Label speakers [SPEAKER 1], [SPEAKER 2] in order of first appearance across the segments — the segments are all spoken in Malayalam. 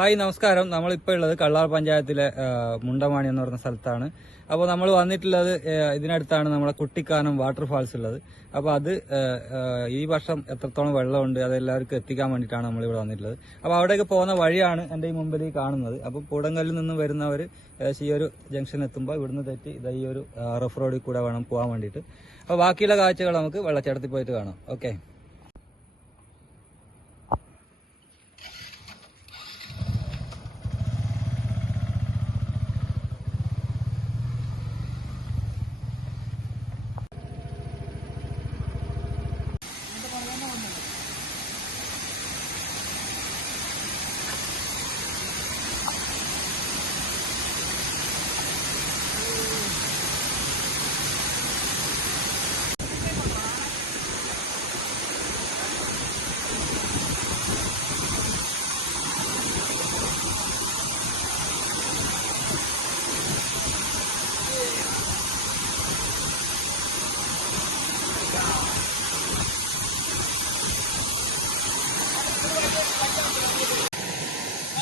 [SPEAKER 1] ഹായ് നമസ്കാരം. നമ്മളിപ്പോൾ ഉള്ളത് കള്ളാർ പഞ്ചായത്തിലെ മുണ്ടമാണി എന്ന് പറഞ്ഞ സ്ഥലത്താണ്. അപ്പോൾ നമ്മൾ വന്നിട്ടുള്ളത് ഇതിനടുത്താണ് നമ്മുടെ കുട്ടിക്കാനം വാട്ടർഫാൾസ് ഉള്ളത്. അപ്പോൾ അത് ഈ വർഷം എത്രത്തോളം വെള്ളമുണ്ട് അത് എല്ലാവർക്കും എത്തിക്കാൻ വേണ്ടിയിട്ടാണ് നമ്മളിവിടെ വന്നിട്ടുള്ളത്. അപ്പോൾ അവിടേക്ക് പോകുന്ന വഴിയാണ് എന്റെ ഈ മുമ്പിൽ കാണുന്നത്. അപ്പോൾ പൂടങ്കല്ലിൽ നിന്ന് വരുന്നവർ ഈ ഒരു ജംഗ്ഷൻ എത്തുമ്പോൾ ഇവിടുന്ന് തെറ്റി ഇതാ ഈ ഒരു റഫ് റോഡിൽ കൂടെ വേണം പോകാൻ വേണ്ടിയിട്ട്. അപ്പോൾ ബാക്കിയുള്ള കാഴ്ചകൾ നമുക്ക് വെള്ളച്ചാട്ടത്തിൽ പോയിട്ട് കാണാം. ഓക്കെ.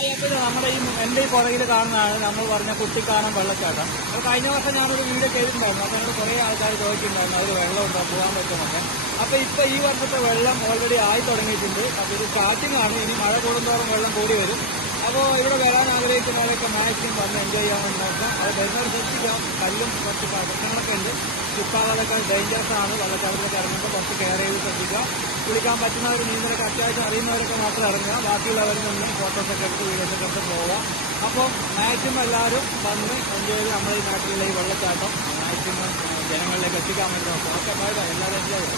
[SPEAKER 1] നമ്മുടെ ഈ എന്റെ ഈ പുറകിൽ കാണുന്നതാണ് നമ്മൾ പറഞ്ഞ കുട്ടിക്കാനം വെള്ളച്ചാട്ടം. അപ്പോൾ കഴിഞ്ഞ വർഷം ഞാനൊരു വീഡിയോ ചെയ്തിട്ടുണ്ടായിരുന്നു. അപ്പോൾ ഞങ്ങൾ കുറേ ആൾക്കാർ ചോദിച്ചിട്ടുണ്ടായിരുന്നു അതിൽ വെള്ളം ഉണ്ടോ പോകാൻ പറ്റുമെന്നൊക്കെ. അപ്പോൾ ഇപ്പോൾ ഈ വർഷത്തെ വെള്ളം ഓൾറെഡി ആയി തുടങ്ങിയിട്ടുണ്ട്. അപ്പോൾ ഇത് സ്റ്റാർട്ടിംഗ് ആണ്. ഇനി മഴ കൂടുന്തോറും വെള്ളം കൂടി വരും. അപ്പോൾ ഇവിടെ വരാൻ ആഗ്രഹിക്കുന്നവരൊക്കെ മാക്സിമം വന്ന് എൻജോയ് ചെയ്യാൻ വേണ്ടി നോക്കാം. അത് വരുന്നവർ ശ്രദ്ധിക്കാം. കല്ലും കുറച്ച് പ്രശ്നങ്ങളൊക്കെ ഉണ്ട്. ചുക്കാവാതൊക്കെ ഡേഞ്ചറസ് ആണ്. വെള്ളച്ചാട്ടത്തിലൊക്കെ ഇറങ്ങുമ്പോൾ കുറച്ച് കെയർ ചെയ്ത് ശ്രദ്ധിക്കുക. കുളിക്കാൻ പറ്റുന്നവർ നീന്തലൊക്കെ അത്യാവശ്യം അറിയുന്നവരൊക്കെ മാത്രം ഇറങ്ങുക. ബാക്കിയുള്ളവരിൽ നിന്നും ഫോട്ടോസൊക്കെ എടുത്ത് വീഡിയോസൊക്കെ എടുത്ത് പോവാം അപ്പോൾ മാക്സിമം എല്ലാവരും വന്ന് എൻജോയ് ചെയ്ത് നമ്മുടെ ഈ നാട്ടിലുള്ള ഈ വെള്ളച്ചാട്ടം മാക്സിമം ജനങ്ങളിലേക്ക് എത്തിക്കാൻ വേണ്ടി നോക്കാം ഓക്കെ ബൈ ബൈ എല്ലാവരും എൻജോയ്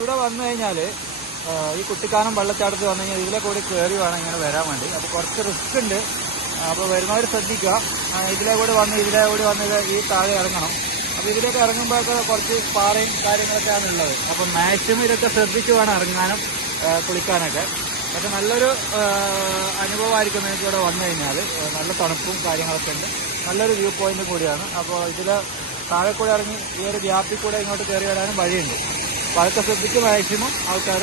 [SPEAKER 1] ഇവിടെ വന്നു കഴിഞ്ഞാൽ ഈ കുട്ടിക്കാനം വെള്ളച്ചാട്ടത്തിൽ വന്നു കഴിഞ്ഞാൽ ഇതിലെ കൂടി കയറി വേണം ഇങ്ങനെ വരാൻ വേണ്ടി. അപ്പോൾ കുറച്ച് റിസ്ക് ഉണ്ട്. അപ്പോൾ വരുന്നവർ ശ്രദ്ധിക്കുക. ഇതിലെ കൂടി വന്ന് ഇതിലെ കൂടി വന്ന് ഈ താഴെ ഇറങ്ങണം. അപ്പോൾ ഇതിലേക്ക് ഇറങ്ങുമ്പോഴൊക്കെ കുറച്ച് പാറയും കാര്യങ്ങളൊക്കെയാണ് ഉള്ളത്. അപ്പോൾ മാക്സിമം ഇതൊക്കെ ശ്രദ്ധിച്ച് വേണം ഇറങ്ങാനും കുളിക്കാനൊക്കെ. പക്ഷെ നല്ലൊരു അനുഭവമായിരിക്കും നിങ്ങൾക്ക് ഇവിടെ വന്നു കഴിഞ്ഞാൽ നല്ല തണുപ്പും കാര്യങ്ങളൊക്കെ ഉണ്ട്. നല്ലൊരു വ്യൂ പോയിന്റ് കൂടിയാണ്. അപ്പോൾ ഇതിൽ താഴെ കൂടെ ഇറങ്ങി ഈ ഒരു ഗ്യാപ്പിൽ കൂടെ ഇങ്ങോട്ട് കയറി വരാനും വഴിയുണ്ട്. അപ്പോൾ ശ്രദ്ധിച്ച് മാക്സിമം ആൾക്കാർ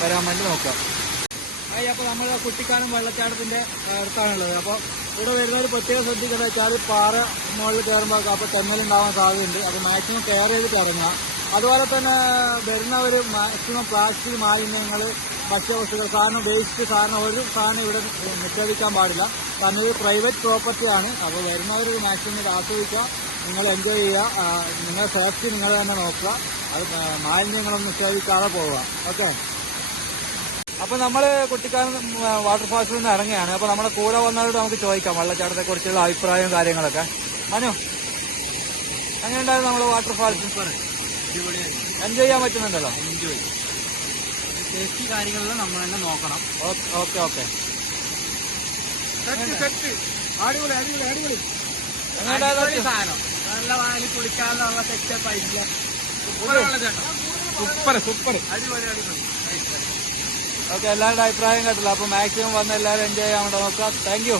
[SPEAKER 1] വരാൻ വേണ്ടി നോക്കാം ആയി അപ്പോൾ നമ്മൾ കുട്ടിക്കാനം വെള്ളച്ചാട്ടത്തിന്റെ അടുത്താണുള്ളത്. അപ്പോൾ ഇവിടെ വരുന്നവർ പ്രത്യേകം ശ്രദ്ധിക്കുന്നത് വെച്ചാൽ പാറ മുകളിൽ കയറുമ്പോൾ അപ്പോൾ തെന്നലുണ്ടാവാൻ സാധ്യതയുണ്ട്. അപ്പോൾ മാക്സിമം കെയർ ചെയ്തിട്ട് ഇറങ്ങുക അതുപോലെ തന്നെ വരുന്നവർ മാക്സിമം പ്ലാസ്റ്റിക് മാലിന്യങ്ങൾ ഭക്ഷ്യവസ്തുക്കൾ സാധനം വേസ്റ്റ് സാധനം ഒരു സാധനം ഇവിടെ നിക്ഷേപിക്കാൻ പാടില്ല. കാരണം ഇത് പ്രൈവറ്റ് പ്രോപ്പർട്ടിയാണ് അപ്പോൾ വരുന്നവർ മാക്സിമം ഇത് ആസ്വദിക്കുക നിങ്ങൾ എൻജോയ് ചെയ്യുക. നിങ്ങൾ സേഫ്റ്റി നിങ്ങൾ തന്നെ നോക്കുക. അത് മാലിന്യങ്ങളൊന്നും നിക്ഷേപിക്കാതെ പോവുക. ഓക്കെ അപ്പൊ നമ്മൾ വാട്ടർ വാട്ടർഫാൾസിൽ നിന്ന് ഇറങ്ങുകയാണ്. അപ്പൊ നമ്മുടെ കൂടെ വന്നവരോട് നമുക്ക് ചോദിക്കാം വെള്ളച്ചാട്ടത്തെ കുറിച്ചുള്ള അഭിപ്രായവും കാര്യങ്ങളൊക്കെ. മനു എങ്ങനെയുണ്ടായിരുന്നു നമ്മൾ വാട്ടർഫാൾസ് എൻജോയ് ചെയ്യാൻ പറ്റുന്നുണ്ടല്ലോ?
[SPEAKER 2] എൻജോയ് സേഫ്റ്റി കാര്യങ്ങളിൽ നമ്മൾ തന്നെ നോക്കണം.
[SPEAKER 1] ഓക്കെ ഓക്കെ
[SPEAKER 2] അടിപൊളി അടിപൊളി അടിപൊളി സാധനം. നല്ല വാങ്ങി കുളിക്കാനുള്ള സെറ്റപ്പ് ആയിട്ടില്ല.
[SPEAKER 1] സൂപ്പർ സൂപ്പർ ഓക്കെ എല്ലാവരുടെ അഭിപ്രായം കേട്ടല്ലോ. അപ്പൊ മാക്സിമം വന്ന് എല്ലാവരും എൻജോയ് ചെയ്യാൻ വേണ്ട നോക്കാം താങ്ക്